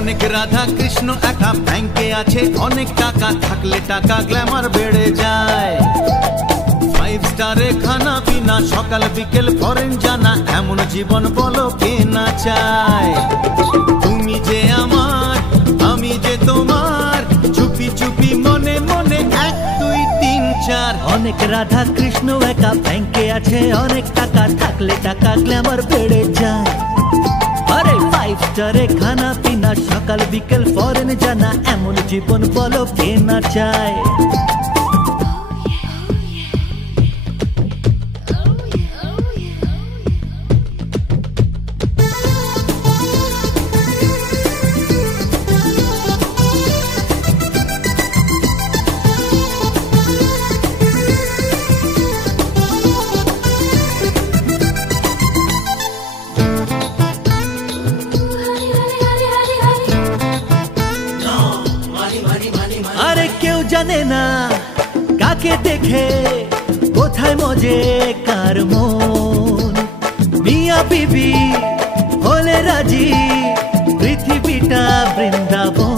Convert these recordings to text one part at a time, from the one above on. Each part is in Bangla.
অনেক রাধা কৃষ্ণ একা ব্যাংকে আছে, অনেক টাকা থাকলে টাকা গ্ল্যামার বেড়ে যায়। 5 স্টারে খানা পিনা, সকাল বিকেল ফরেন জানা, এমন জীবন বলো কে না চায়। তুমি যে আমার, আমি যে তোমার, চুপি চুপি মনে মনে 1 2 3 4। অনেক রাধা কৃষ্ণ একা ব্যাংকে আছে, অনেক টাকা থাকলে টাকা গ্ল্যামার বেড়ে যায়। আরে 5 স্টারে খানা পিনা, সকাল বিকেল ফরেন জানা, এমন জীবন বলো কে না চায়। আরে কেউ জানে না কাকে দেখে কোথায় মজে কার মন। মিয়া বিবি হলে রাজি, পৃথিবীটা বৃন্দাবন।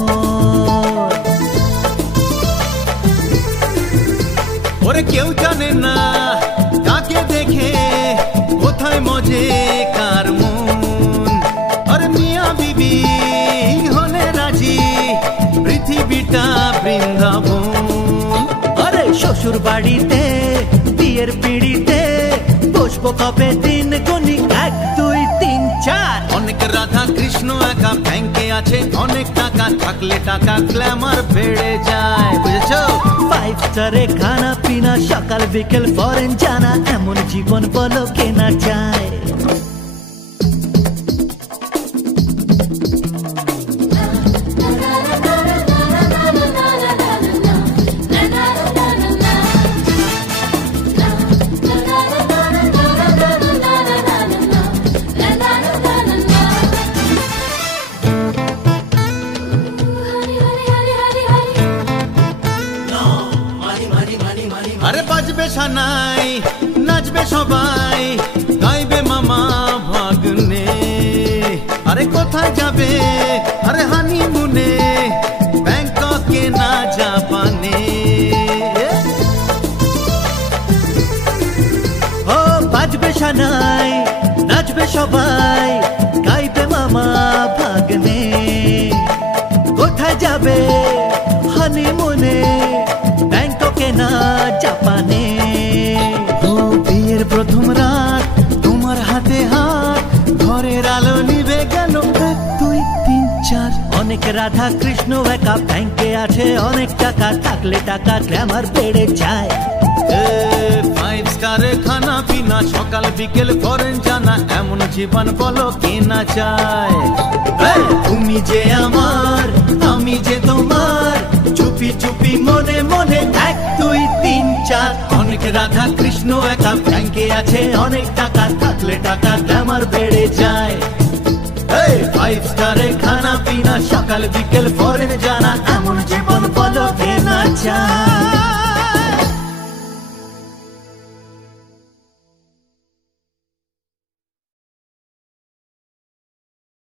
ওরে কেউ জানে না কাকে দেখে কোথায় মজে কার মন। আরে মিয়া বিবি হলে রাজি, পৃথিবীটা বৃন্দাবন। আরে শ্বশুর বাড়িতে বিয়ের পিড়িতে বসবো কবে দিন গুনি 1 2 3 4। অনেক রাধা কৃষ্ণ একা ব্যাংকে আছে, অনেক টাকা থাকলে টাকা গ্ল্যামার বেড়ে যায়, বুঝেছো? 5 স্টারে খানা পিনা, সকাল বিকেল ফরেন জানা, এমন জীবন বলো কে না চায়। আরে বাজবে সানাই, নাচবে সবাই, গাইবে মামা ভাগ্নে। আরে কোথায় যাবে আরে হানিমুনে, ব্যাংককে না জাপানে। ও বাজবে সানাই, নাচবে সবাই, গাইবে মামা ভাগ্নে। কোথায় যাবে হানিমুনে, ব্যাংককে না জাপানে। ও বিয়ের প্রথম রাত, তোমার হাতে হাত, ঘরের আলো নিভে গেল 1 2 3 4। অনেক রাধা কৃষ্ণ একা ব্যাংকে আছে, অনেক টাকা থাকলে টাকা গ্ল্যামার বেড়ে যায়। 5 স্টারে খানা পিনা, সকাল বিকেল ফরেন জানা, এমন জীবন বলো কে না চায়। তুমি যে আমার, আমি যে তোমার, চুপি চুপি মনে মনে 1 2 3 4। অনেক রাধা কৃষ্ণ একা ব্যাংকে আছে, অনেক টাকা থাকলে টাকা গ্ল্যামার বেড়ে যায়। 5 স্টারে খানা পিনা, সকাল বিকেল ফরেন জানা, এমন